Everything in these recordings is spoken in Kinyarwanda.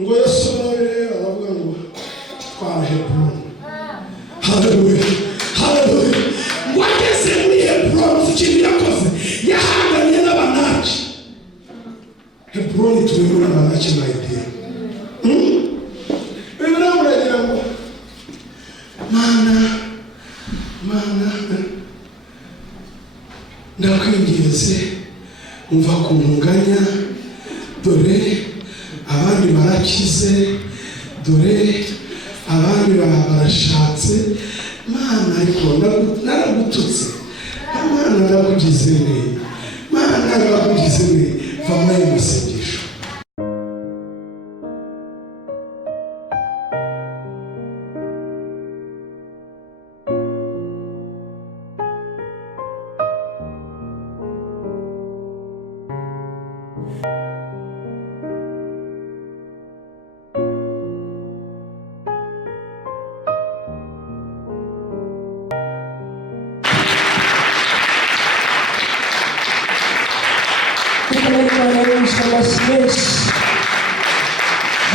ngo Yesu nawe aravuga ngo twara Hebroni. Haleluya, haleluya. Wageze muri Hebroni ikintu yakoze yahanganye n'Abanaki. Hebroni turimo n'Abanaki mayidini. Bibiri muragira ngo Mana ndakwinginze umva kuntunganya, dore abandi barakize, dore abandi barashatse. Mana ariko naragututse, Mana nakugize neza, Mana nakugize neza. Vamos aí no sentisho.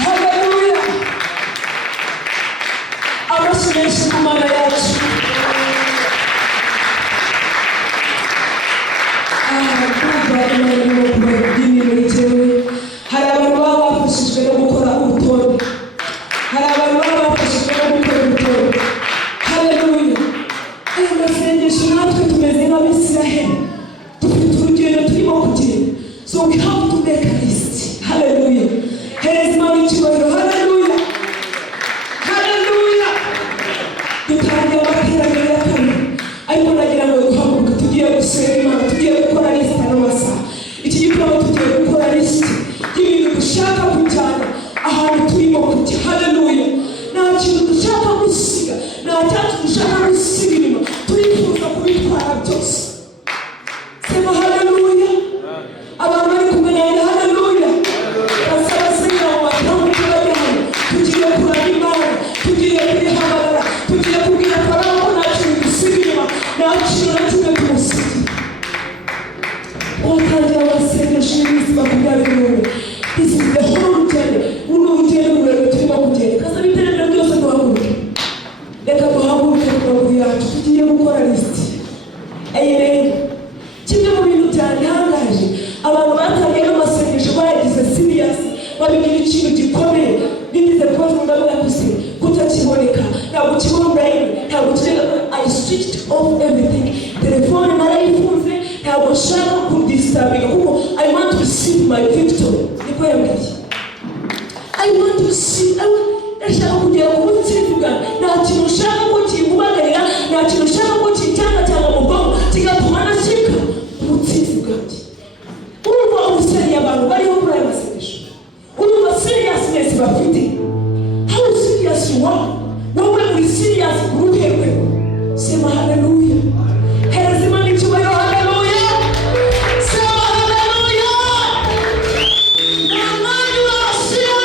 Haleluya. Abasomesha kumana yacu. Hari abantu baba bafashijwe no gukora urutonde. Hari abantu baba bafashijwe no gukora urutonde. Haleluya. Ayo masengesho natwe tumeze nk'Abisiraheli. Dufite urugendo turimo kugenda. So we have to make a list. Hallelujah. Here is my icyubahiro. Hallelujah. Hallelujah. Dutangiye amateraniro ya kabiri. Ariko nagira ngo duhaguruke tugiye gusenga Imana, tugiye gukora list n'amasaha. Iki gikorwa tugiye gukora list y'ibintu dushaka kujyana ahantu turimo kujya. Hallelujah. Nta kintu dushaka gusiga, nta cyacu dushaka gusiga inyuma. Turifuza kubitwara byose. Sema hallelujah. Abantu bari kumenyana. Haleluya. Basaba senga watamuka bajyana. Tugiye kurana Imana, tugiye kwihagarara, tugiye kubwira Farawo nta kintu dusiga inyuma, nta kintu na kimwe tumusiga. Utangira amasengesho y'ibisi bakubwira ngo this is the whole journey. Uno ugenda urebe turimo kugenda. Kasa biterera byose duhaguruke. Reka duhaguruke ku yacu tugiye gukora list. Amen. Kimwe mu bintu byantangaje, abantu batangiye n'amasengesho bayagize serious, babigira ikintu gikomeye. Bigize kubaza ndavuga gusa kutakiboneka, ntabwo kibona online, ntabwo kirega. I switched off everything. Telefone narayifunze, ntabwo nshaka kudisturbinga kuko I want to receive my victory. Niko yambwiye. I want to see, ndashaka kugera ku butsinzi bwanjye. Nta kintu nshaka ko kimubagarira, nta kintu nshaka ko kitanga cyangwa mu bwonko kigatuma nashyika ubutsinzi bwanjye. Urumva ubuseri abantu bariho kuri aya masengesho, urumva seriousness bafite. How serious you are? Wowe uri serious ku ruhe rwego. Sema haleluya. Hereza Imana icyubahiro. Haleluya. Sema haleluya. Namani wasiya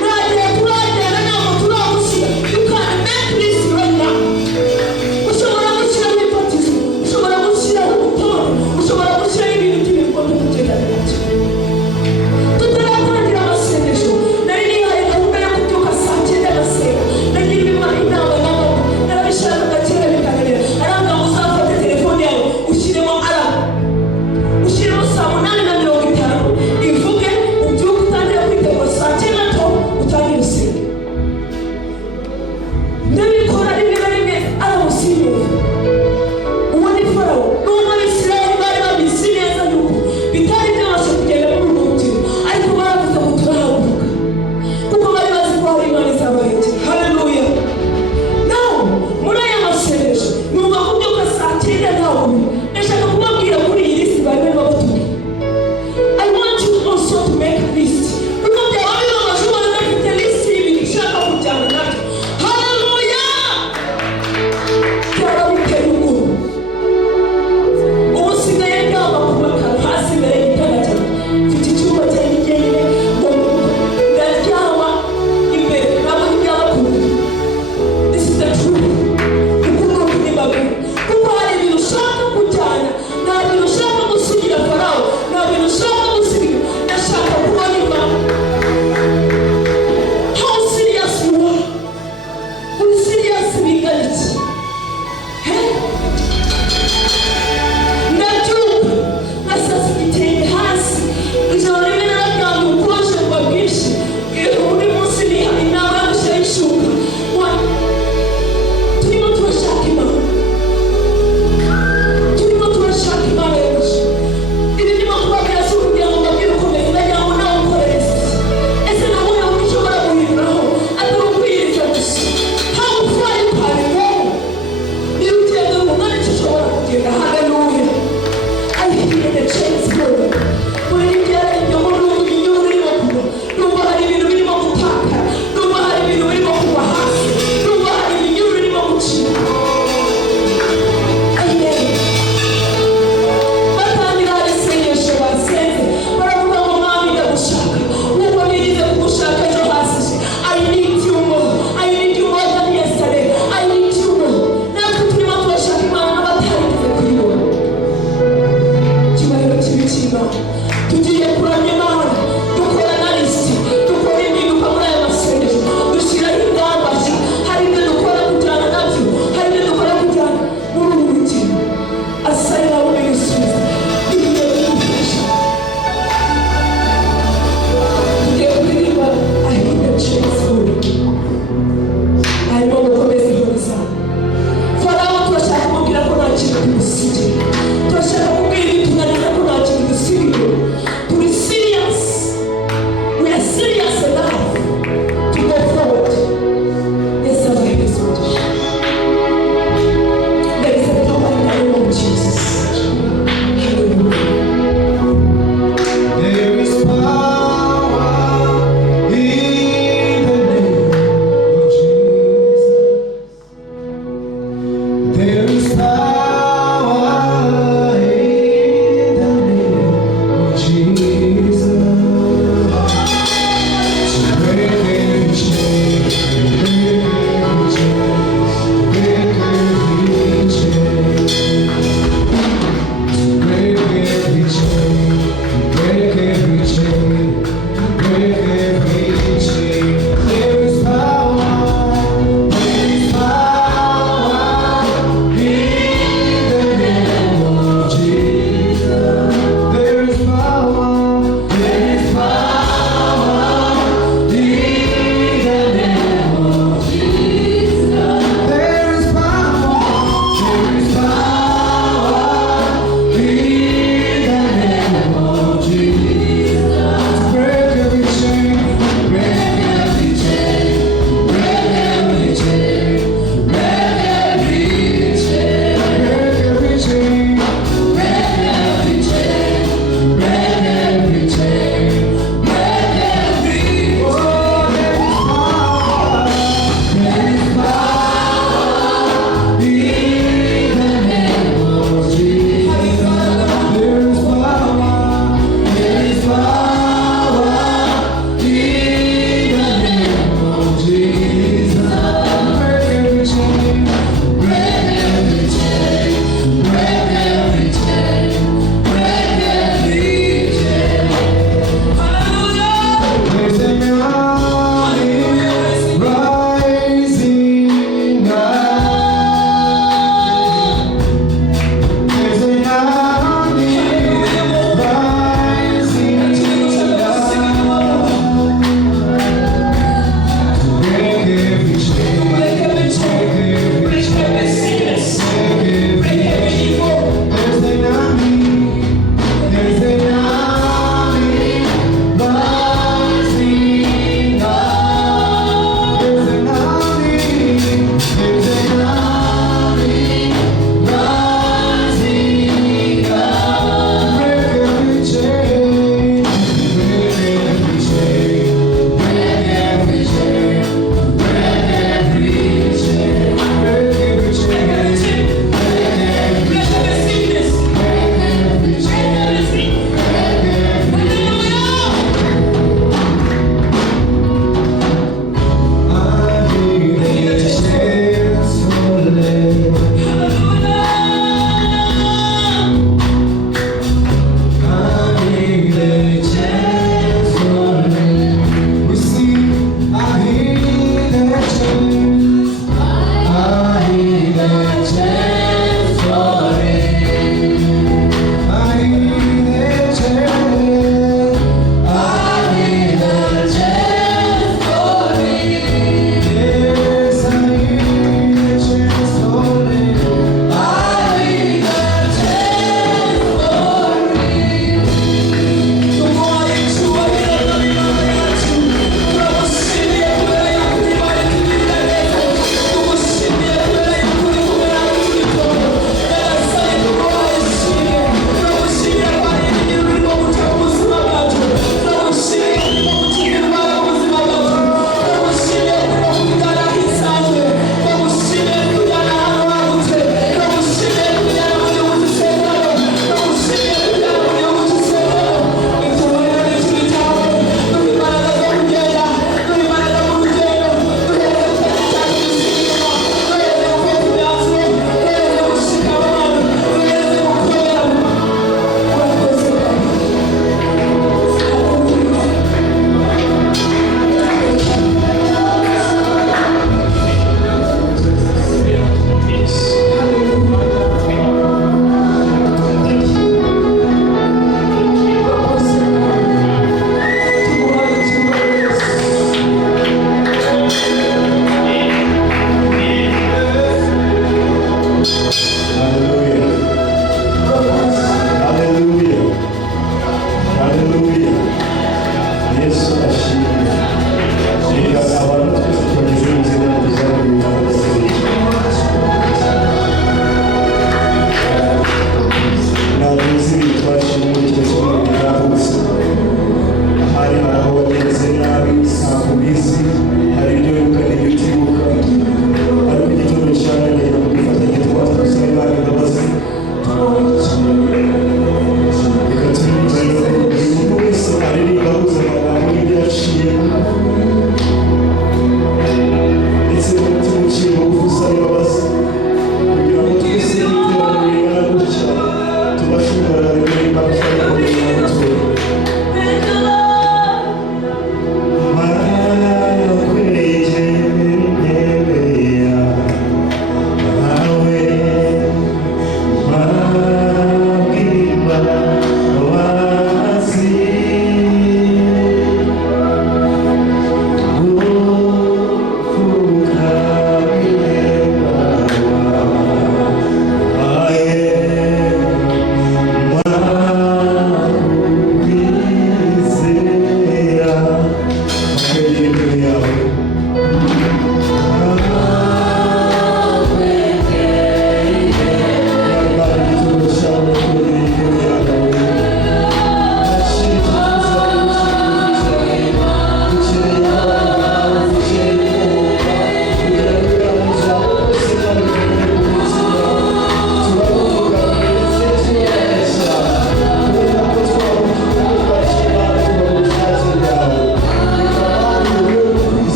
nagiye kuragera ntabwo turagusiga. You can make this right now. Ushobora gushyiraho ifatizo, ushobora gushyiraho urutonde, ushobora gushyiraho ibintu by'ibikorwa kugenda nabyo. Tutaratangira amasengesho nari nihaye gahunda yo kubyuka saa 9 gasenga. Nagira Imana inama narabishaka kera bikananira. Aranga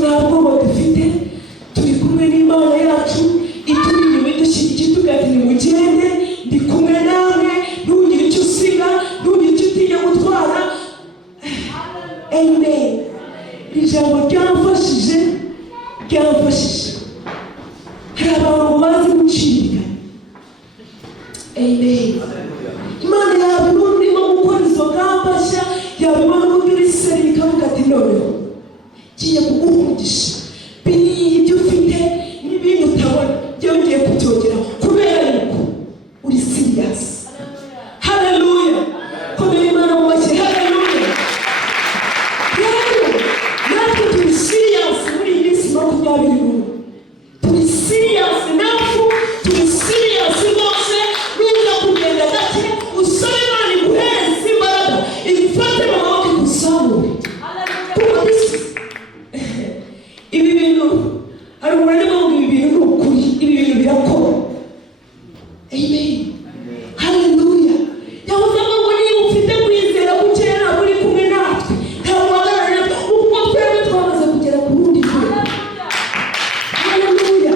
nta bwoba dufite, turi kumwe n'Imana yacu ituri inyuma idushyigikira itubwira ati nimugende ndi kumwe namwe, ntugire icyo usiga, ntugire icyo utinya gutwara. Amen. Iri jambo ryamfashije. Hari abantu bazi gucika. Amen. Imana yabibona urimo gukora izo ngamba nshya, yabibona ubugira iseri ikavuga ati noneho ngiye kuguha umugisha, biriya ibyo ufite n'ibindi utabona byongeye kubyongeraho kubera yuko uri serious. Haleluya. Komera Imana mu mashyi. Haleluya. Natwe turi serious muri iyi minsi 20. Turi serious nafu, turi serious rwose. Nuza kugenda gake usaba Imana iguhereze imbaraga, igufate mu maboko igusabure. Kuko ibi bintu hari umurage w'ubu ibi bintu ni ukuri, ibi bintu birakora. Amen. Haleluya. Yavuze ngo niba ufite kwizera gukeya ntabwo uri kumwe natwe, ntabwo wahagarara ubwo twebwe twamaze kugera ku rundi rwego. Haleluya.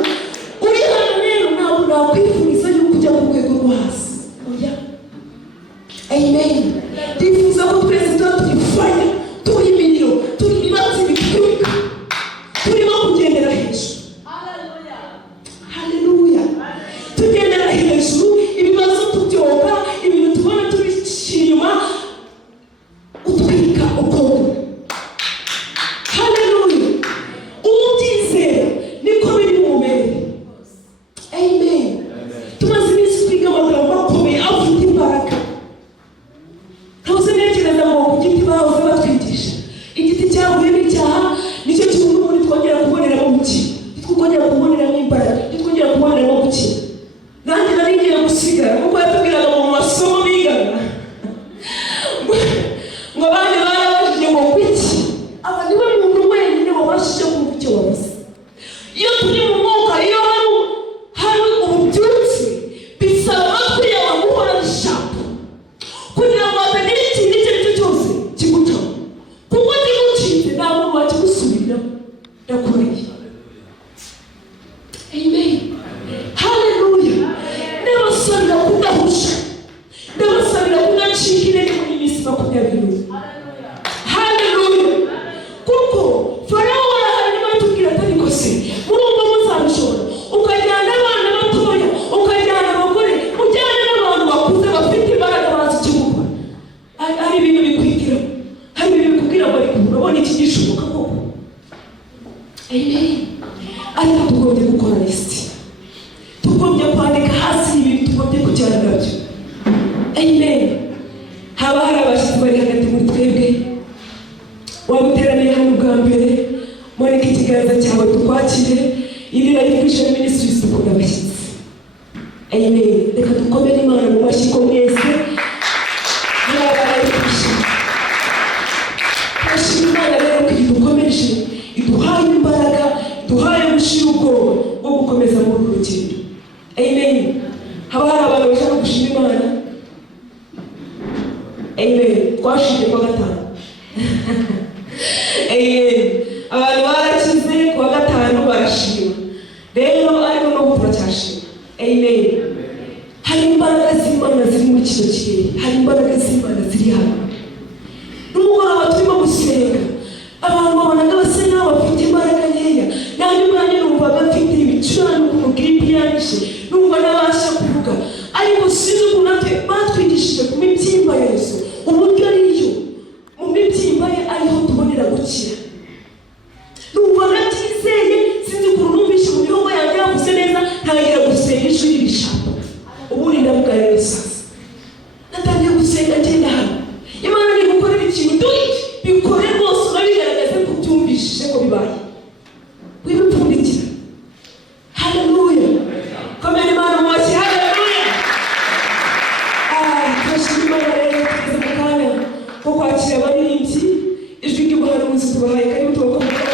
Uri hano rero ntabwo nakwifuriza yuko ujya ku rwego rwo hasi. Oya. Amen. Ndifuza ko twese tuba turi fire, turi imiriro, turi ibibatsi bitwika, turimo kugendera hejuru. Haleluya. Tugendera hejuru, ibibazo tubyoga, ibintu tubona tubiciye inyuma, utwika ukongera. Haleluya. Ubyizera niko biri mu mubiri. Amen. Tumaze iminsi twiga amagambo akomeye afite imbaraga. Ntawuze ntekereza ngo ku giti bahoze batwigisha, igiti cyahuye n'icyaha nicyo kintu muri twongera kuboneramo gukira, twongera kuboneramo imbaraga, twongera kuboneramo gukira. Nanjye nari ngiye gusigara kuko yatubwiraga mu masomo bigaga ngo abandi barabajije ngo kwiki, aba niwe muntu wenyine wabashije kumva icyo wavuze. Iyo turi mu mwuka, iyo hari ububyutse, bisaba amatwi yawe guhora bishaka kugira ngo hatagira ikintu icyo ari cyo cyose kigucaho, kuko kigucitse nta muntu wakigusubiramo. Ndakurahiye. Amen. Haleluya. Ndabasabira kudahusha, ndabasabira kudacika intege muri iyi minsi 20. Haleluya. Kuko Farawo arahari niba atubwira ati ariko se murumva muzabishobora, ukajyana abana batoya, ukajyana abagore, ujyana n'abantu bakuze bafite imbaraga bazi icyo gukora. Hari ibintu bikwigira, hari ibintu bikubwira ngo ariko urabona iki gishoboka koko. Amen. Ariko tugombye gukora lisiti, tugombye kwandika hasi ibintu tugombye kujyana nabyo. Amen. Haba hari abashyitsi bari hagati muri twebwe, waba uteraniye hano bwa mbere, mureke ikiganza cyawe tukwakire. Iri Life Vision Ministries dukunda abashyitsi. Amen. Reka dukomere Imana mu mashyi ko mwese turashima Imana rero ko idukomeje, iduhaye imbaraga, iduhaye gushira ubwoba bwo gukomeza muri uru rugendo. Amen. Haba hari abantu bashaka gushima Imana. Amen. Twashimye kwa gatanu. Amen. Abantu barakize kwa gatanu barashima. Rero ariko no turacyashima. Amen. Hari imbaraga z'Imana ziri muri kino kirere, hari imbaraga z'Imana ziri hano. N'umugoroba turimo gusenga, abantu babonaga basa n'aho bafite imbaraga nkeya. Nanjye ubwanjye numvaga mfite ibicurane ukuntu giripe yanyishe, numva nabasha kuvuga. Ariko sinzi ukuntu batwigishije ku mibyimba ya Yesu, uburyo ariyo mu mibyimba ye ariho tubonera gukira. Numva natizeye, sinzi ukuntu numvishe mu mihogo yanjye yavuze neza, ntangira gusenga ijwi rishaka. Ubundi ndavuga rero sasa natangiye gusenga ngenda hano, Imana ni gukorera ikintu bikore rwose urabigaragaze ko byumvishije ko bibaye wibipfundikira. Haleluya. Komera Imana mu mashyi. Haleluya. Turashima Imana rero tugeze mu kanya ko kwakira abaririmbyi, ijwi ry'ubuhanuzi tubahaye karibu tubakomere.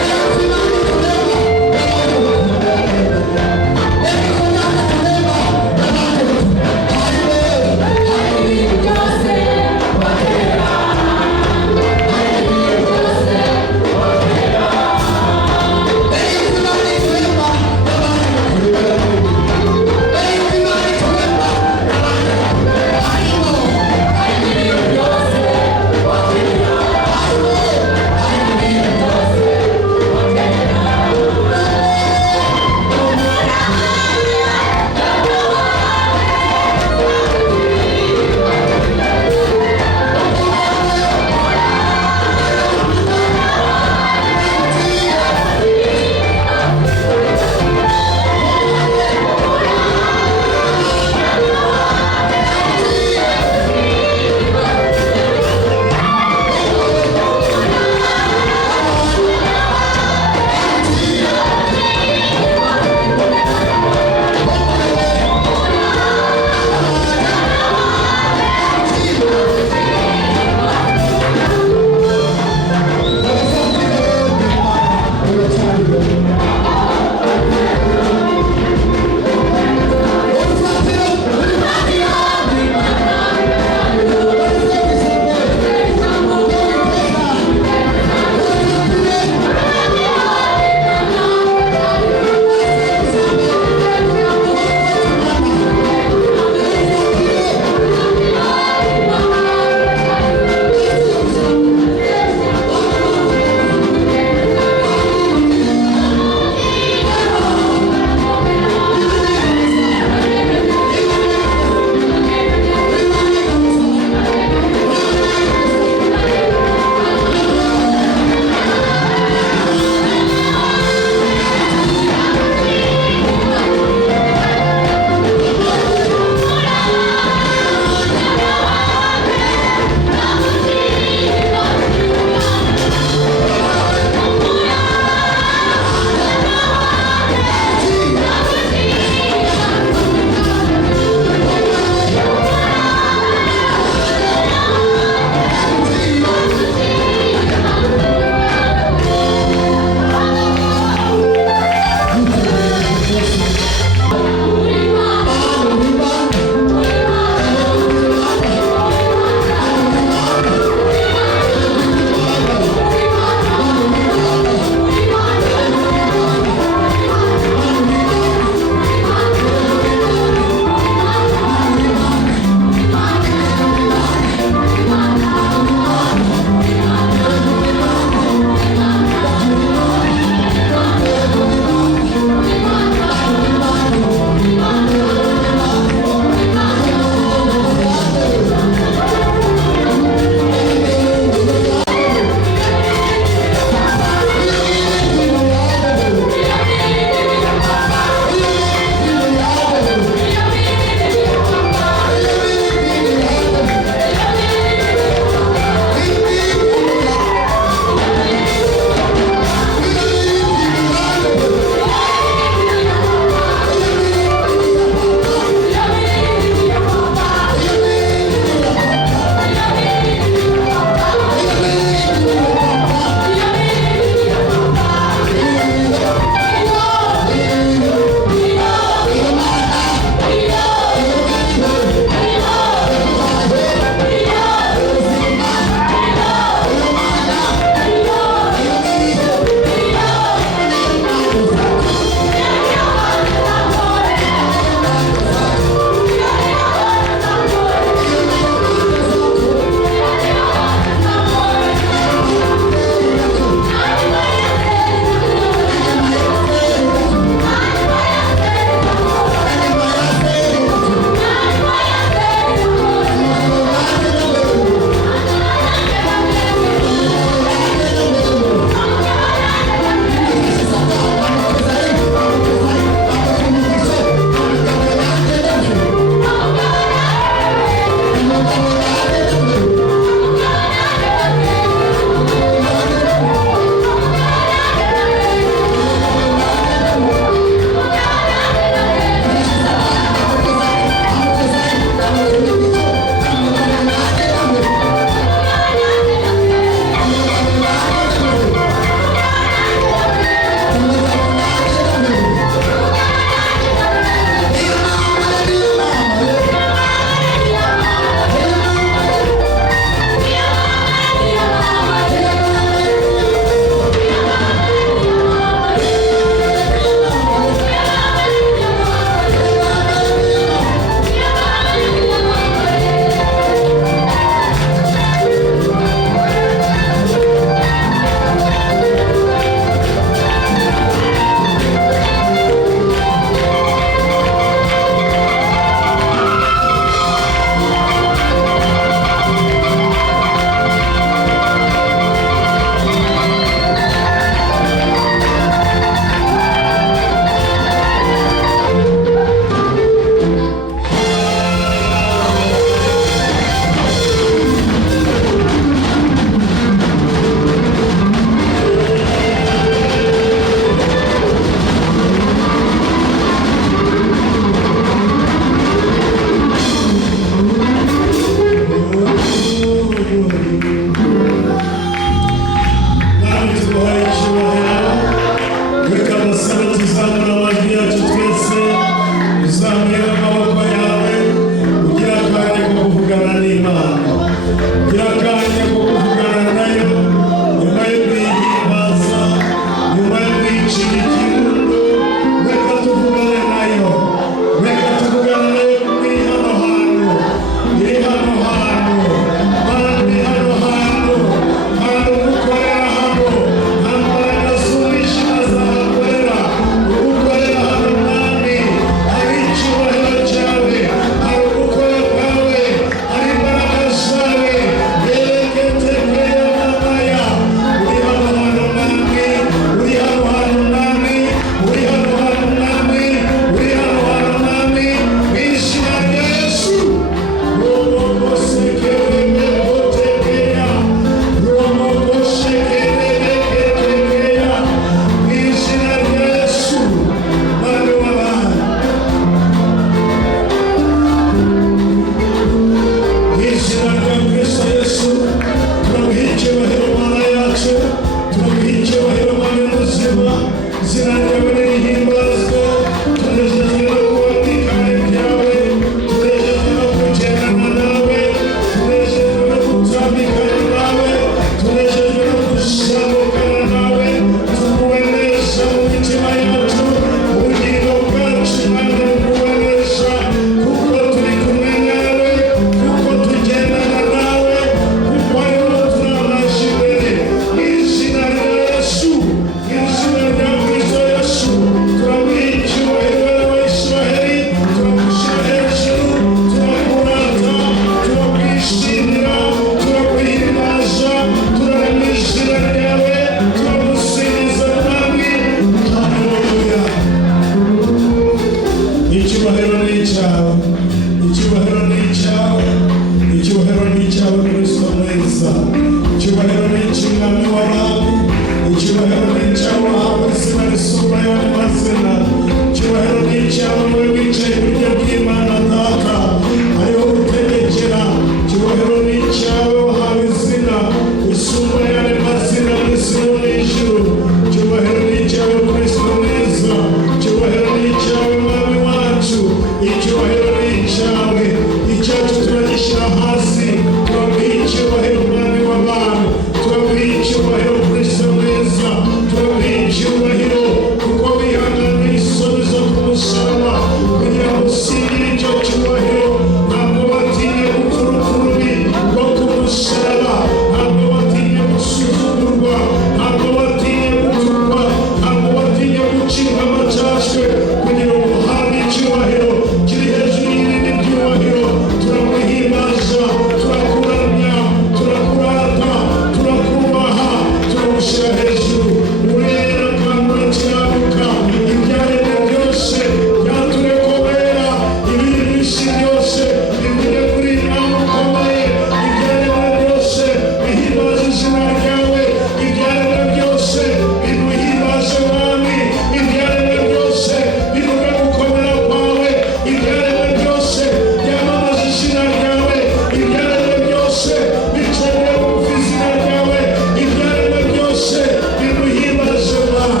icyubahiro umwami w'abantu, turaguha icyubahiro Kristo mwiza, turaguha icyubahiro kuko wihanganye isoni zo ku musaraba kugira ngo usingire icyo cyubahiro. Ntabwo watinye gupfa urupfu rubi rwo ku musaraba, ntabwo watinye gusuzugurwa, ntabwo watinye gutukwa, ntabwo watinye gucibwa amacashwe kugira ngo uhabwe icyubahiro kiri hejuru y'ibindi byubahiro. Turaguhimbaza, turakuramya, turakurata, turakubaha, turagushyira hejuru. Urera kandi urakiranuka, ibyaremwe byose byaturekobera, ibiri mu isi byose bivuge kuri nawe ukomeye. Ibyaremwe byose bihimbaza izina ryawe, ibyaremwe byose biduhimbaze mwami, ibyaremwe byose bivuge gukomera kwawe, ibyaremwe byose byamamaza izina ryawe, ibyaremwe byose bikeneye kumva izina ryawe, ibyaremwe byose biduhimbaze mwami.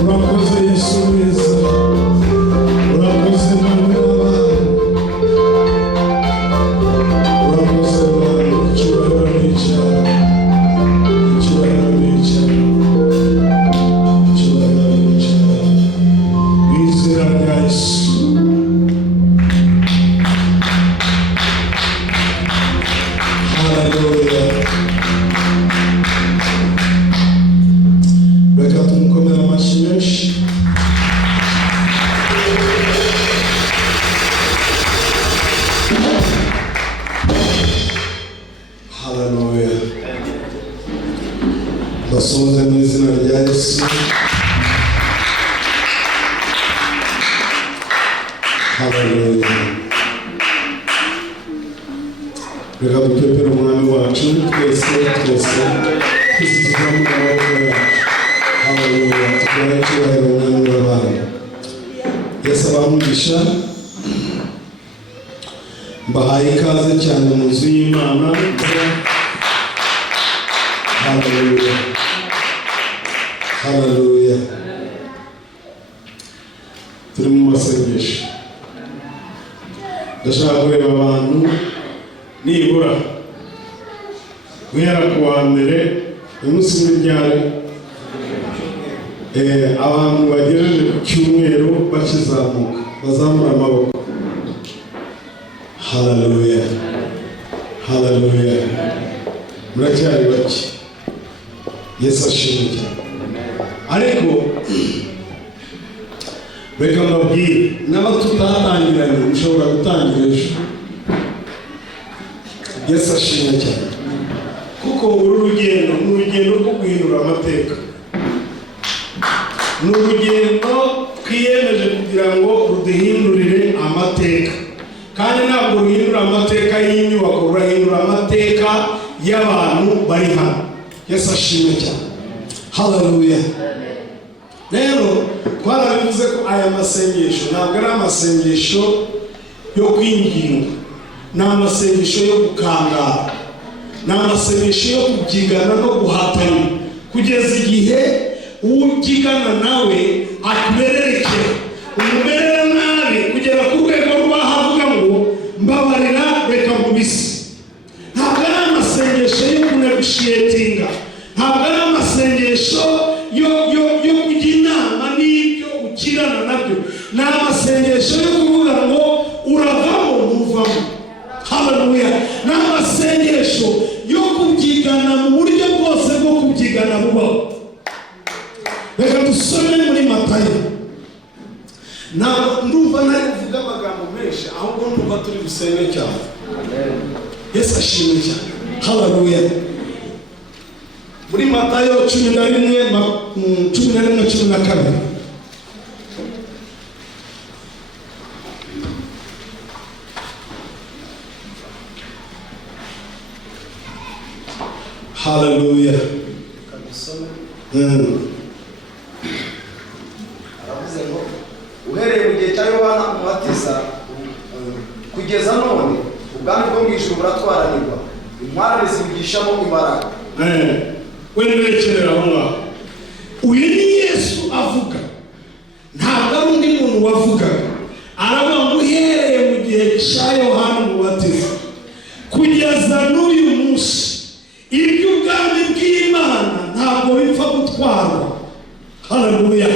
Urakoze Yesu mwiza, urakoze mwami w'abantu, urakoze mwami. Icyubahiro ni icyawe, icyubahiro ni icyawe, icyubahiro ni icyawe, mu izina rya Yesu. Haleluya. Reka tumukomere amashyi menshi. Haleluya. Basoze mu izina rya Yesu. Haleluya. Reka dupepere umwami wacu twese tuzamuka amaboko yacu. Haleluya. Tuguhe icyubahiro umwami w'abantu. Yesu abamugisha, mbahaye ikaze cyane mu nzu y'Imana. Haleluya. Haleluya. Turi mu masengesho. Ndashaka kureba abantu nibura guhera ku wa mbere umunsi w'ibyari abantu bagejeje ku cyumweru bakizamuka bazamura amaboko. Haleluya. Haleluya. Muracyari bake. Yesu ashimwe cyane. Ariko reka mbabwire, n'abo tutatangiranye mushobora gutangira ejo. Yesu ashimwe cyane. Kuko uru rugendo ni urugendo rwo guhindura amateka, ni urugendo twiyemeje kugira ngo ruduhindurire amateka. Kandi ntabwo ruhindura amateka y'inyubako, rurahindura amateka y'abantu bari hano. Yesu ashimwe cyane. Haleluya. Rero twarabivuze ko aya masengesho ntabwo ari amasengesho yo kwinginga, ni amasengesho yo gukangara, ni amasengesho yo kubyigana no guhatana kugeza igihe ubyigana nawe akubererekera, umuberera nabi kugera ku rwego rw'ahavuga ngo mbabarira reka nkubise. Ntabwo ari amasengesho yo kunegoshiyetinga, ntabwo ari amasengesho yo kujya inama n'ibyo ukirana nabyo, ni amasengesho yo kuvuga ngo uravamo ntuvamo. Haleluya. Ni amasengesho yo kubyigana mu buryo bwose bwo kubyigana bubaho. Reka dusome muri Matayo. Ntabwo ndumva nari kuvuga amagambo menshi, ahubwo ndumva turi gusenge cyane. Yesu ashimwe cyane. Haleluya. Muri Matayo 11:12. Haleluya. Aravuze ngo uhereye mu gihe cya Yohana umubatiza kugeza none ubwami bwo mu ijuru buratwaranirwa, intwari zibigishamo imbaraga. Wenerekerera aho ngaho. Uyu ni Yesu avuga, ntabwo ari undi muntu wavugaga. Aravuga ngo uhereye mu gihe cya Yohana Umubatiza kugeza n'uyu munsi iby'ubwami bw'Imana ntabwo bipfa gutwarwa. Haleluya!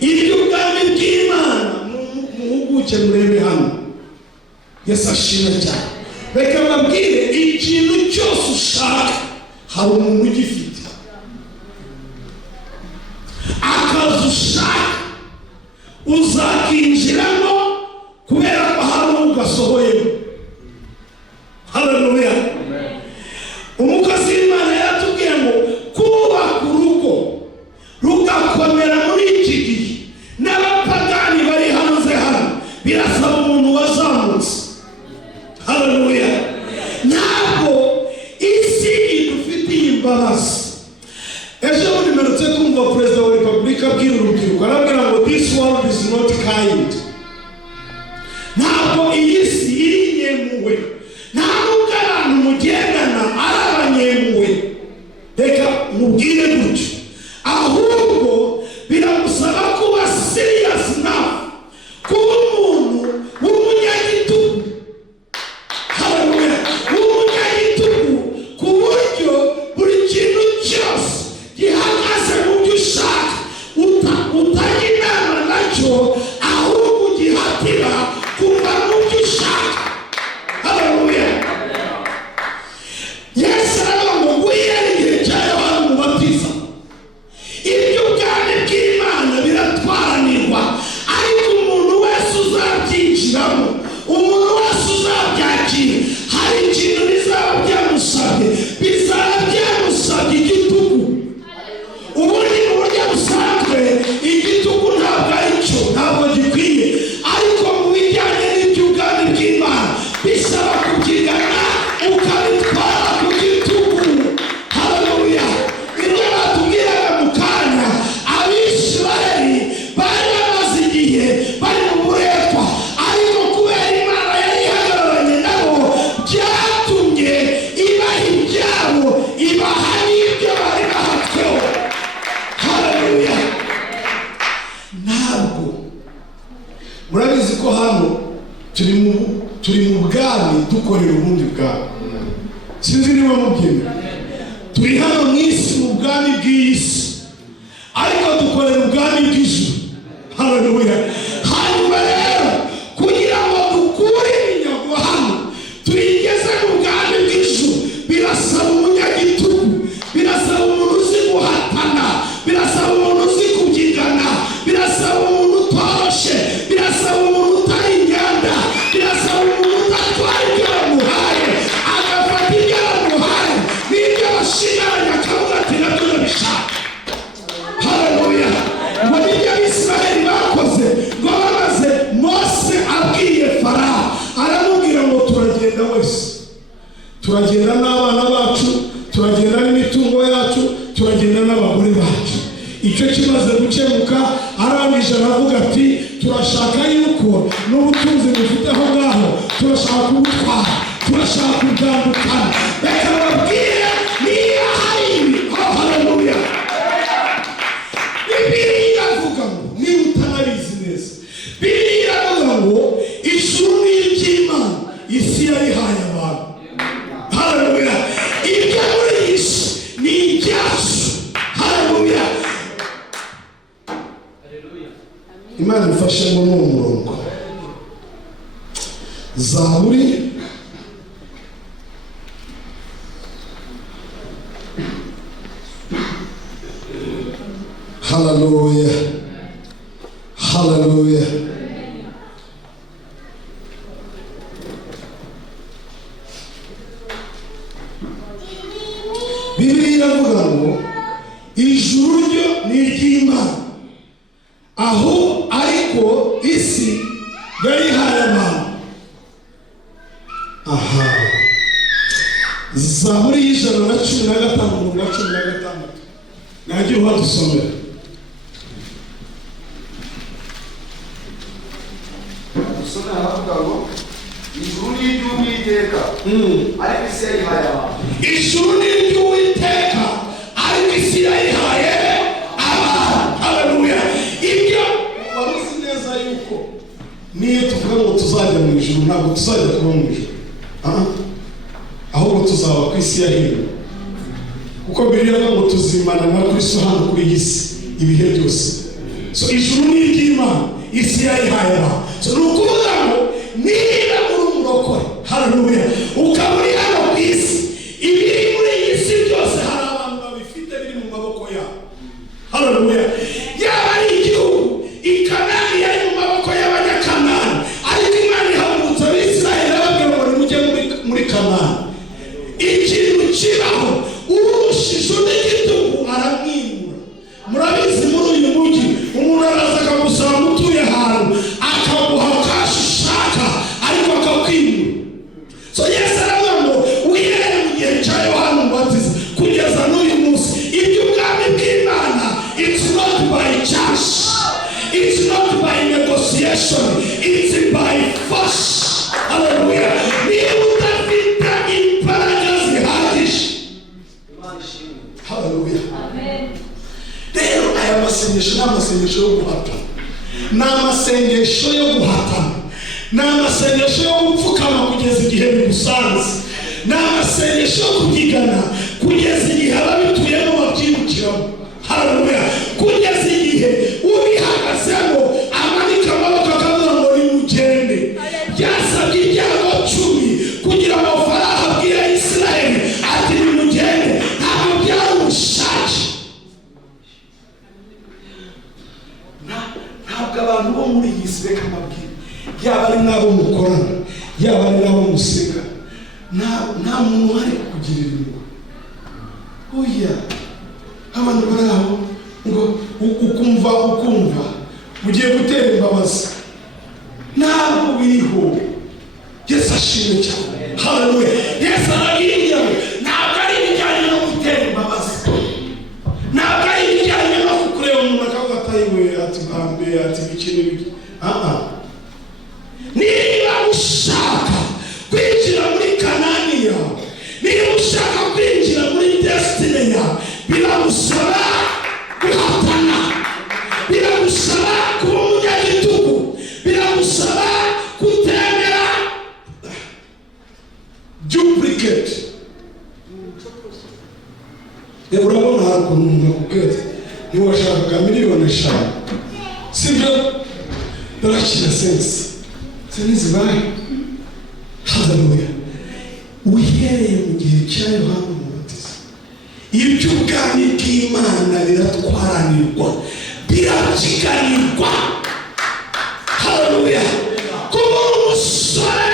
iby'ubwami bw'Imana muhuguke murebe hano. Yesu ashimwe cyane. Reka mbabwire, ikintu cyose ushaka hari umuntu ugifite. Akazi ushaka uzakinjiramo kubera ko hari ugasohoyemo. Haleluya! Umukozi w'Imana yaratubwiye ngo kubaka urugo rugakomera muri iki gihe n'abapagani bari hanze hano birasaba umuntu wazamutse. Haleluya! ntabwo isi idufitiye imbabazi. Ejo bundi mperutse kumva perezida wa repubulika abwira urubyiruko, arabwira ngo this world is not kind. ntabwo iyi si iri nyemuwe, nta nubwo abantu mugendana ari abanyemuwe. Reka mubwire gutyo, ahubwo biramusaba kuba serious enough, kuba umuntu w'umunyagitugu. Haleluya! w'umunyagitugu ku buryo buri kintu cyose gihagaze mu byo ushaka utajya inama nacyo, ahubwo ugihatira kuva mu byo ushaka. Haleluya! Yesu aravuga ngo guhera igihe cya Yohana Umubatiza iby'ubwami bw'Imana biratwaranirwa, ariko umuntu wese uzabyinjiramo, umuntu wese uzabyakira, hari ikintu bizaba byamusabye, bizaba byamusabye igitugu. ubundi mu buryo busanzwe igitugu ntabwo ari cyo, ntabwo gikwiye, ariko mu bijyanye n'iby'ubwami bw'Imana bisaba kubyigana ukabitwara ku gitugu. Haleluya! ibyo batubwiraga mu kanya, Abisirayeli bari bamaze igihe bari mu buretwa, ariko kubera Imana yari ihagararanye nabo byatumye ibaha ibyabo, ibaha n'ibyo bari bahatsweho. Haleluya! ntabwo murabizi ko hano turi mu bwami dukorera ubundi bwami. Sinzi niba mubyemera. Turi hano mu isi, mu bwami bw'iyi si, ariko dukorera ubwami bw'ijuru. Haleluya! hanyuma rero kugira ngo dukure iminyago hano tuyigeze mu bwami bw'ijuru, birasaba umunyagitugu, birasaba umuntu uzi guhatana, birasaba umuntu uzi kubyigana, birasaba umuntu utoroshe, birasaba umuntu utari inganda, birasaba umuntu udatwara ibyo bamuhaye, agafata ibyo bamuhaye n'ibyo bashigaranye akavuga ati nabyo ndabishaka. Haleluya! ngo nibyo Abisirayeli bakoze, ngo bamaze Mose abwiye Farawo, aramubwira ngo turagenda wese, turagenda n'abana bacu, turagenda n'imitungo yacu, turagenda n'abagore bacu. icyo kimaze gukemuka, arangije aravuga ati turashaka yuko n'ubutunzi bufite aho ngaho turashaka kubutwara, turashaka kubwambukana. Reka babwire niba hari ibi. Haleluya! Bibiliya iravuga ngo, niba utanabizi neza, Bibiliya iravuga ngo ijuru ni iry'Imana, isi yayihaye abantu. Haleluya! ibyo muri iyi si ni ibyacu. Haleluya! Imana ifashe ngo ni umurongo. Zaburi haleluya, haleluya. Bibiliya iravuga ngo ijuru ryo ni iry'Imana, aho ariko isi yayihaye abantu. Aha, Zaburi y'Ijana na 15 umurongo wa 16 nagiye uhadusomera. Dusomera haravuga ngo ijuru ni iry'Uwiteka, ariko isi yayihaye abantu. Ijuru ni iry'Uwiteka, ariko isi yayihaye abantu. Haleluya! ibyo waruzi neza yuko niyo tuvuga ngo tuzajya mu ijuru, ntabwo tuzajya kuba mu ijuru, ahubwo tuzaba ku isi ya hino, kuko Bibiliya ivuga ngo tuzimana na Kristo hano kuri iyi si ibihe byose. So ijuru ni iry'Imana, isi yayihaye abantu. So ni ukuvuga ngo niba uri umurokore, haleluya, ukaba uri hano ku isi, ibiri muri iyi si byose hari abantu babifite biri mu maboko yabo, haleluya. Yaba ari igihugu, Kanani yari mu maboko y'Abanyakanani, ariko Imana ihagurutsa Abisirayeli bababwira ngo nimujye muri Kanani. Ikintu kibaho, urushije undi igitugu aramwimura. Murabizi muri uyu mujyi umuntu araza akagusaba mutuye ahantu akaguha kashi ushaka ariko akakwimura. So Yesu aravuga ngo uhereye mu gihe cya Yohana Umubatiza kugeza n'uyu munsi, iby'ubwami bw'Imana, it's not by chance, it's not by negotiation, it's by force. Hallelujah. Niba udafite imbaraga zihagije, haleluya, rero aya masengesho ni amasengesho yo guhatana, ni amasengesho yo guhatana, ni amasengesho yo gupfukama kugeza igihe bigusanze, ni amasengesho yo kubyigana kugeza igihe ababituyemo babyibukiramo, haleluya, kugeza igihe ubihagazemo amanika amaboko akavuga ngo nimugende. Byasabye ibyago 10 kugira ngo Farawo abwire Isirayeli ati nimugende, ntabwo byari ubushake. Ntabwo abantu bo muri iyi si reka mbabwire, yaba ari n'abo mukorana, yaba ari n'abo museka, nta muntu uhari kukugirira impuhwe. Oya, abantu bari aho ngo ukumva ugiye gutera imbabazi, ntabwo biriho. Yesu ashimwe cyane, haleluya. Yesu arabwira ngo ntabwo ari ibijyanye no gutera imbabazi, ntabwo ari ibijyanye no kureba umuntu akavuga atayiwe ati bambe ati biki n'ibiki. Niba ushaka kwinjira muri Kanani yawe, niba ushaka kwinjira muri destiny yawe, biragusaba guhatana, biragusaba kuba umunyagitugu, biragusaba kutemera duplicate. Urabona hari ukuntu umuntu akubwira ntiwashakaga miliyoni 5, sibyo? Dorakira sense zibaye, haleluya. Uhereye mu gihe cya Yohana Umubatiza, iby'ubwami bw'Imana biratwaranirwa, birabyiganirwa, haleluya. Kuba umusore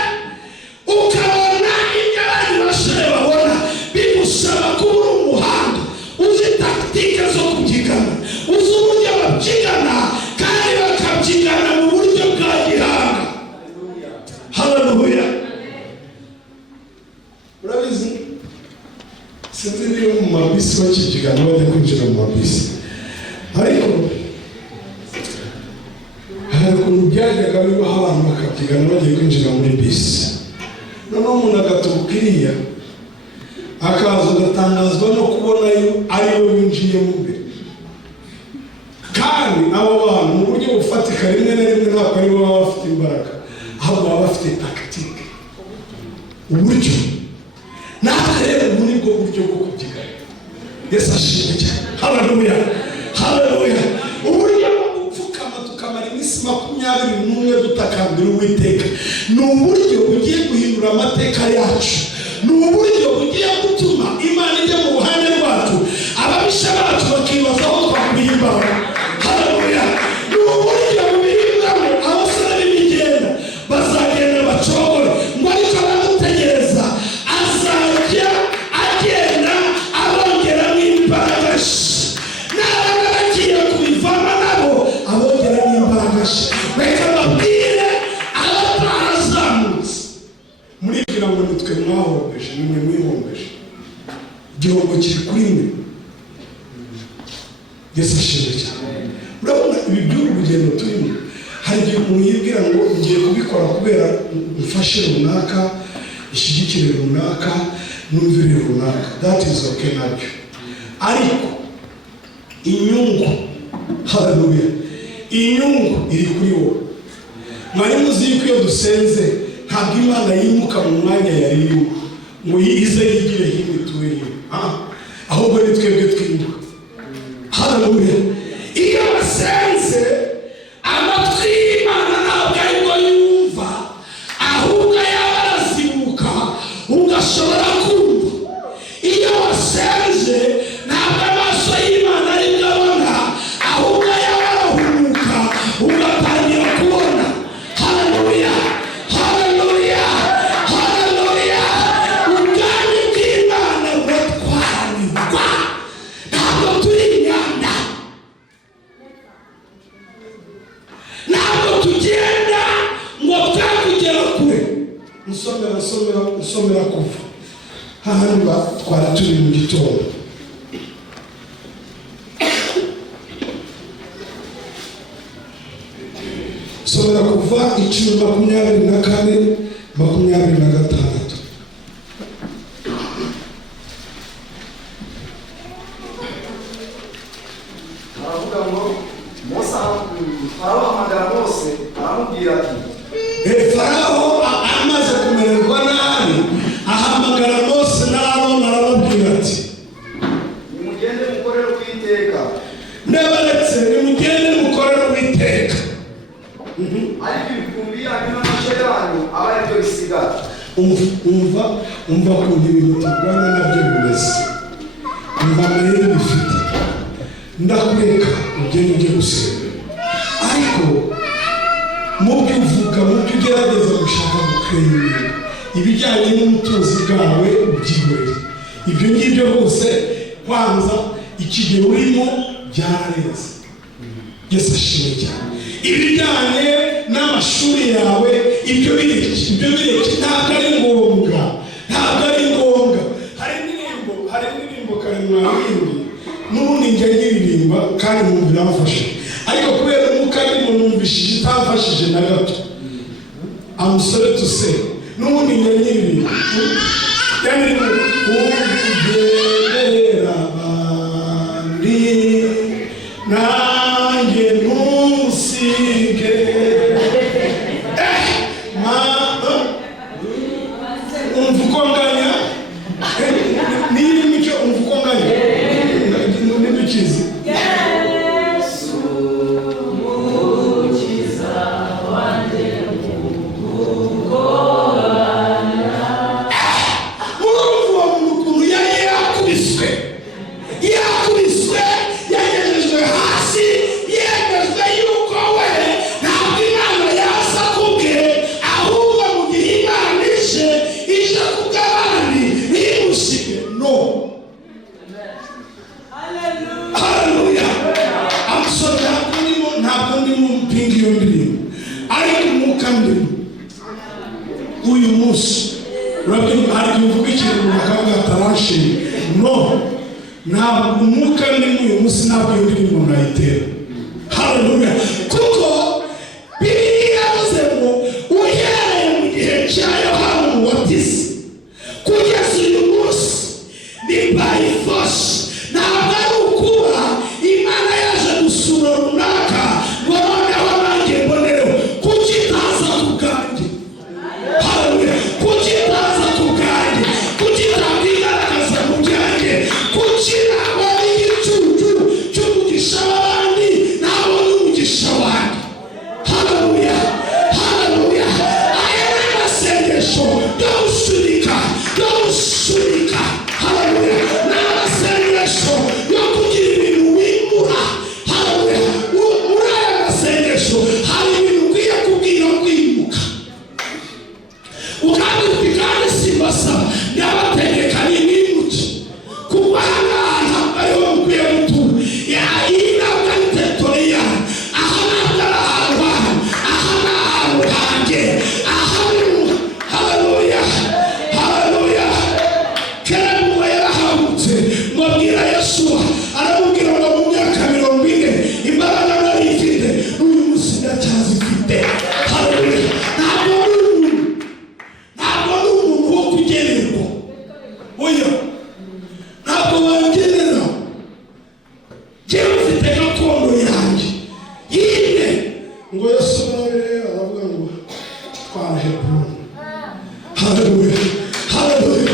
ukabona ibyo abandi basore babona, bigusaba kuba uri umuhanga, uzi takitike zo kubyigana, uzi uburyo babyigana kandi bakabyigana mu buryo bwa gihanga, haleluya. Urabizi, sinzi niba mu mabisi bakikigana bajya kwinjira mu mabisi, ariko hari ukuntu byajyaga bibaho abantu bakabyigana bagiye kwinjira muri bisi. Noneho umuntu agatubuka iriya akaza agatangazwa no kubona ari we winjiyemo imbere, kandi abo bantu mu buryo bufatika rimwe na rimwe ntabwo ari bo baba bafite imbaraga, ahubwo baba bafite takitike, uburyo. Natwe rero ubu ni bwo buryo bwo kubyigana. Yesu ashimwe cyane, haleluya, haleluya. Uburyo bwo gupfukama tukamara iminsi 21 dutakambira Uwiteka ni uburyo bugiye guhindura amateka yacu, ni uburyo bugiye gutuma Imana ijya mu ruhande rwacu, ababisha bacu bakibaza aho twakwiyimbaho, haleluya. Ni uburyo bubirindamo abasore b'imigenda bazagenda bacogore ngo ariko baramutegereza azajya agenda abongeramo imbaraga, n'abana bagiye kubivamo nabo abongeramo imbaraga. Reka babwire abatazamutse muri kugira ngo nitwe mwahombeje, nimwe mwihombeje, igihombo kiri kuri mwe. Yesu ashimwe cyane. Urabona ibi by'uru rugendo turimo, hari igihe umuntu yibwira ngo ngiye kubikora kubera mfashe runaka, ishyigikire runaka, numvire runaka. That is okay nabyo, ariko inyungu, haleluya, inyungu iri kuri wowe. mwari muzi yuko iyo dusenze ntabwo Imana yimuka mu mwanya yari irimo ngo ize yigire hino ituwe hino, ahubwo ni twebwe twimuka. Haleluya. Iyo basenze amatwi y'Imana ntabwo aribwo yumva, ahubwo yaba arazimuka ugashobora kumva. Iyo wasenze ntabwo amaso y'Imana aribwo abona, ahubwo yaba arahumuka ugatangira kubona. Haleluya, haleluya, haleluya. Ubwami bw'Imana buratwaranirwa, ntabwo turi inyanda, ntabwo tugenda ngo twakugera kure. Nsomera kuva hahandi twari turi mu gitondo. Nsomera kuva 10:24-26. Aravuga ngo Mose arahamagara Mose aramubwira ati, Farawo amaze kumererwa nabi ahamagara Mose na Aroni arababwira ati, nimugende mukorere Uwiteka. ndabaretse nimugende mukorere Uwiteka. Ariko ibikumbi yanyu n'amashyo yanyu aba ari byo bisigara. Umva ukuntu ibintu turwana nabyo bimeze. Umva amayeri bifite. Ndakureka ugende ujye gusenga, ariko mubyo uvuga, mubyo ugerageza gushaka gukwemera ibijyanye n'ubutunzi bwawe ubyihorere. Ibyo ngibyo rwose kwanza ikigero urimo byarareze. Yesu ashimwe cyane. Ibijyanye n'amashuri yawe ibyo bireke ntabwo ari ngombwa, ntabwo ari ngombwa. Hari indirimbo karemwarimwe n'ubundi njya nyiririmba kandi numva iramfasha, ariko kubera umwuka ndimo numvishije itamfashije na gato. I'm sorry to say, n'ubundi njya nyiririmba ugendera abandi nanjye ntusige. Umva uko nganya niba imico, umva uko nganya ntidukize. Yakubiswe, yagejejwe hasi, yemejwe yuko we ntabwo Imana yaza kubwe, ahubwo mu gihe Imana ije kubw'abandi ntimusige. No. Haleluya. Amusore ntabwo ndimo mpinga iyo ndirimbo, ariko umwuka ndimo uyu munsi urabona hari uvuga ikintu bakavuga atarashimye. No, ntabwo umwuka ndimo uyu munsi ntabwo iyo ndirimbo nayitera. Haleluya. Kuko Bibiliya yavuze ngo uhereye mu gihe cya Yohana Umubatiza kugeza uyu munsi ni by force, ntabwo ari ukuba Imana yaje gusura runaka ngo noneho nanjye mbonereho. Kuki itaza ku bwanjye? Haleluya. Kuki itaza ku bwanjye? Kuki itakwigaragaza mu byanjye? Kuki ntabona igicucu cy'umugisha w'abandi ntabona umugisha wanjye? Haleluya, haleluya. Aya ni amasengesho yo gusunika. Haleluya. Ni amasengesho yo kugira ibintu wimura. Haleluya. Muri aya masengesho hari ibintu ukwiye kubwira kwimuka. Ukandika kandi simbasaba ndabategeka nimwimuke, kuko aha ngaha ntabwo ariho mukwiye gutura. Iyi ntabwo ari teritori yanyu, aha ntabwo ari ahantu hanyu, aha ni ahantu hanjye, aha ni haleluya, haleluya. Kalebu yarahagurutse ngo abwira Yesuwa, aramubwira ngo mu myaka 40 imbaraga nari ifite n'uyu munsi ndacyazifite. Haleluya. Ntabwo ari umuntu wo kugererwa, oya Heburoni. Haleluya, haleluya.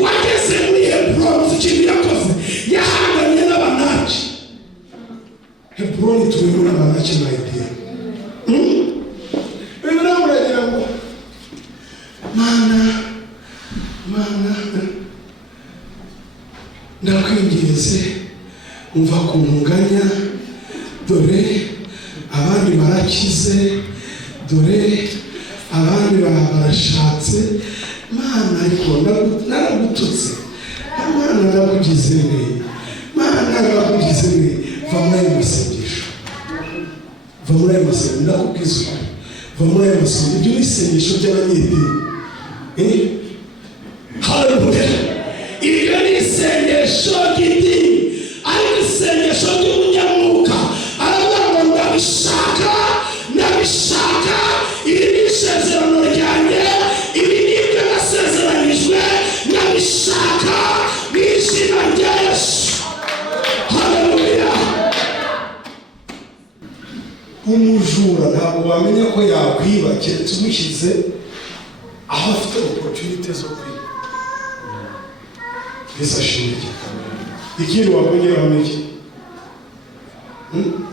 Wageze muri Heburoni, ikintu yakoze yahanganye n'Abanaki. Heburoni turimo n'Abanaki na Idea. Bibiri muragira ngo Mana ndakwinginze umva ku ntunganya, dore abandi barakize, dore abandi barashatse. Mana ariko naragututse, Mana ndakugize ne, Mana ndakugize ne. Va muri ayo masengesho, va muri ayo masengesho, ndakubwiza ukuri, va muri ayo masengesho. Ibyo ni isengesho ry'abanyedini. Haleluya. Iryo ni isengesho ry'idini, ariko isengesho ry'umunyamwuka aravuga ngo ndabishaka, iri ni isezerano ryanjye, ibi ni ibyo nasezeranijwe, ndabishaka mu izina rya Yesu. Haleluya. Umujura ntabwo wamenya ko yakwiba keretse umushyize aho afite opportunity zo kwiba. Yesu ashimwe. Ikindi wakongeraho n'iki?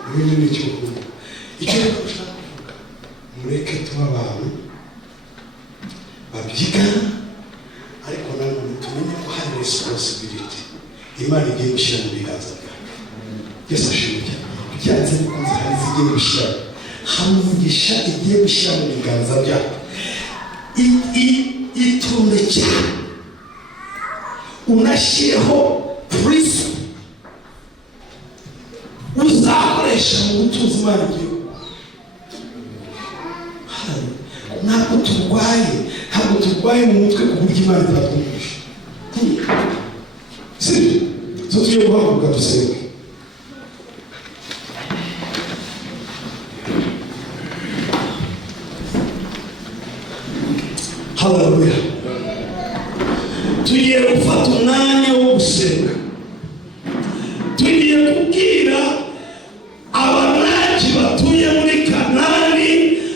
Ibindi ni icyo ukunda. Icyo ushaka kuvuga, mureke tuba abantu babyigana, ariko nanone tumenye ko hari responsibility Imana igiye gushyira mu biganza byawe. Yesu ashimwe. Byanze bikunze hari izigiye gushyira, hari umugisha igiye gushyira mu biganza byawe. Itunde cyane, unashyireho principle uzakoresha mu butunzi Imana igiye. Ntabwo turwaye mu mutwe ku buryo Imana itatwumvisha. Sibyo? Zo tugiye guhaguruka dusenge. Haleluya. Tugiye gufata umwanya wo gusenga. Tugiye kubwira Abanaki batuye muri Kanani,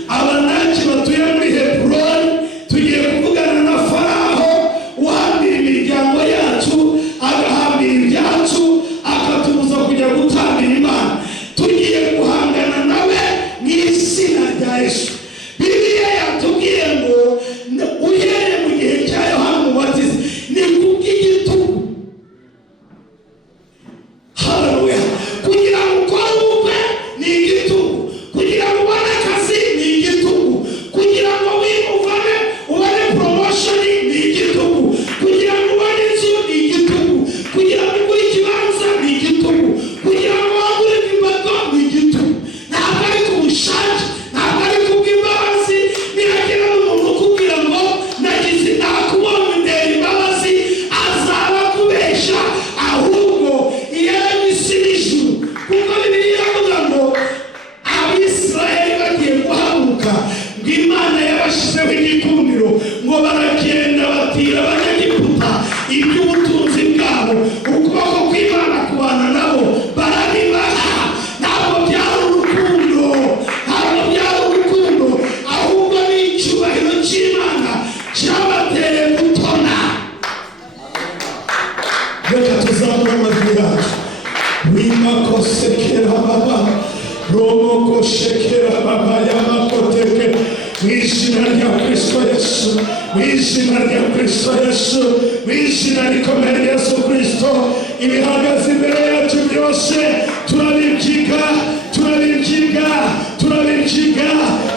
Abanaki batuye muri Heburoni. Tugiye kuvugana na Faraho uhambira imiryango yacu, agahambira ibyacu, akatubuza kujya gutambira Imana. Tugiye guhangana nawe mu izina rya Yesu. Bibiliya yatubwiye ngo uhereye mu gihe cya Yohana Umubatiza ni kubw'igitugu. Haleluya. Kugira ngo ukore ubukwe ni igitugu, kugira ngo ubone akazi ni igitugu, kugira ngo ubone promotion ni igitugu, kugira ngo ubone inzu ni igitugu, kugira ngo ugure ikibanza ni igitugu, kugira ngo wagure imbago ni igitugu. Ntabwo ari ku bushake, ntabwo ari kubw'imbabazi. Niragira umuntu ukubwira ngo nagize nakubonye ndera imbabazi, azaba kubesha, ahubwo iyari isi n'ijuru. Kuko Bibiliya ivuga ngo Abisirayeli bagiye guhaguruka, ngo Imana yabashyizeho igikundiro, ngo baragenda batira Abanyegiputa iby'ubutunzi bwabo. Ukuboko kw'Imana kubana nabo, barabibaha. Ntabwo byari urukundo, ahubwo ni icyubahiro cy'Imana cyabateye gutona. Reka tuzamure amajwi yacu. Wimako sekera baba, romoko shekera baba yamakoteke. Mu izina rya Kristo Yesu, mu izina rya Kristo Yesu, mu izina rikomeye rya Yesu Kristo, ibihagaze imbere yacu byose turabibyiga.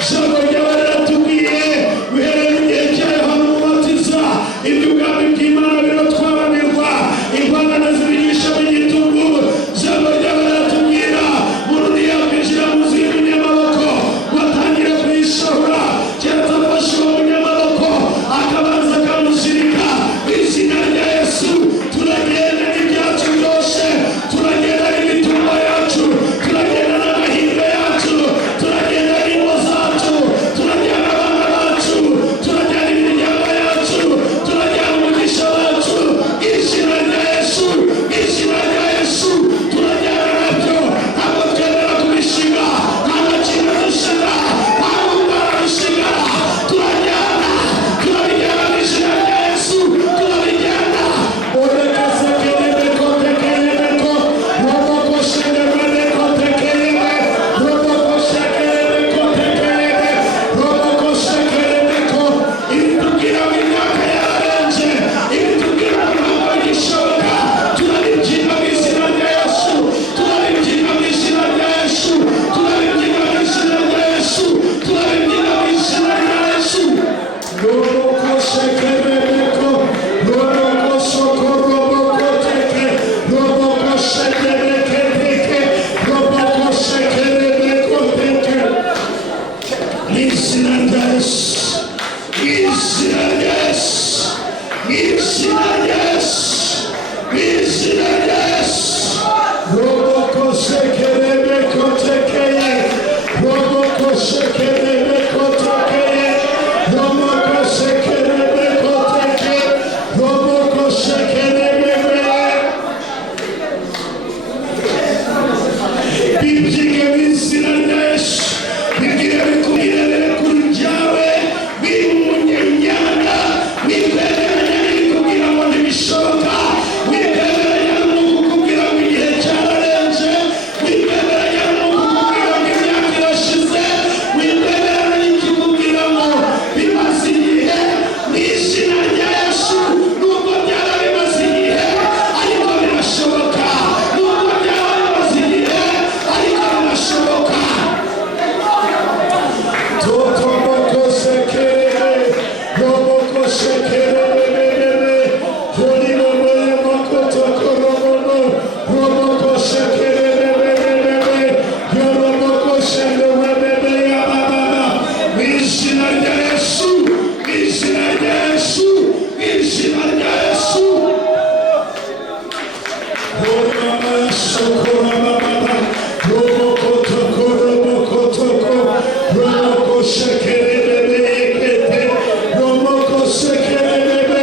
Ijambo ryawe riratubwiye uhereye mu gihe cya Yohana Umubatiza, iby'ubwami bw'Imana biratwaranirwa, impangano zibigisha mu gitugu. Ijambo ryawe riratubwira umuntu ntiyakwinjira mu nzu y'umunyamaboko ngo atangire kuyishahura, keretse afashe uwo munyamaboko akabanza akamushyirika. Mu izina rya Yesu turagenda n'ibyacu byose, turagenda n'imitungo yacu, turagenda n'amahirwe yacu, turagenda n'ingo zacu, turagenda izina rya Yesu, mu izina rya Yesu, mu izina rya Yesu. Roboko shekerebe kotekeye, roboko shekerebe kotekeye, roboko shekerebe kotekeye, roboko shekerebe bibyige mu izina rya Yesu, bibwire bikubwire kuri byawe, biri mu nyanyana, wikwegeranya n'ibikubwira ngo ntibishoboka, wikwegeranya no kukubwira ngo igihe cyararenze, wikwegeranya no kukubwira ngo imyaka irashize, wikwegeranya n'ikikubwira ngo bimaze igihe. Mu izina rya Yesu, nubwo byaba bimaze igihe ariko birashoboka, nubwo byaba bimaze igihe ariko birashoboka. Totoboko sekerebe, roboko sekerebe, jolibobo yamokotoko robobo, roboko sekerebe, yoroboko sekerebe yabababa. Mu izina rya Yesu, mu izina rya Yesu, mu izina rya Yesu. Robaba sokora bababa, roboko toko, roboko toko, roboko sekerebe yekete, roboko sekerebe,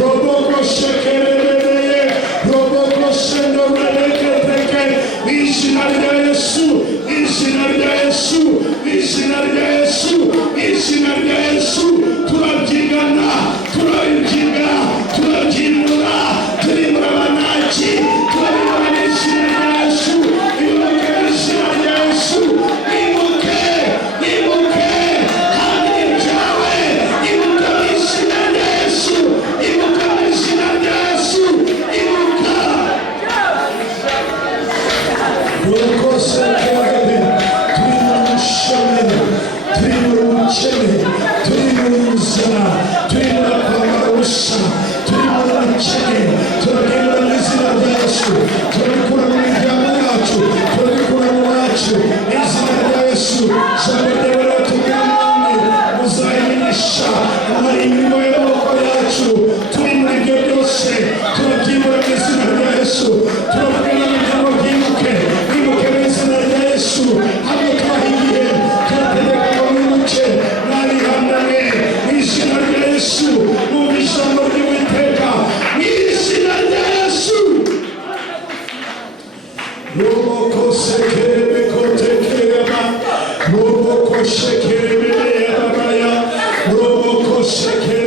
roboko sekerebe, roboko sekerebe yekete. Mu izina rya Yesu, mu izina rya Yesu, mu izina rya Yesu, mu izina rya Yesu, turabyigana, turabyiga, turabyinura, turimura abanaki, turabibona mu izina rya Yesu, ibuke mu izina rya Yesu, ibuke, ibuke, kandi ibyawe, ibuka mu izina rya Yesu, ibuka mu izina rya Yesu, ibuka. Roboko sekerebe, turi mu bushomeri, turi mu bukene, turi mu nzara, turi mu kwambara ubusa, turi mu bukene, turagenda mu izina rya Yesu, turabikura mu miryango yacu, turabikura mu bacu, mu izina rya Yesu. Ijambo ryawe riratubwira mwami, muzayimenyesha imirimo y'amaboko yacu, turi muri ibyo byose, turabyibura mu izina rya Yesu, turabwira imiryango byibuke, bibuke mu izina rya Yesu, hamwe twahigiye, turategeka ngo mwibuke, mwabihamane mu izina rya Yesu, mwumva ijambo ry'Uwiteka mu izina rya Yesu. Roboko sekerebe kotekeyama, roboko sekerebe yababaya, roboko sekerebe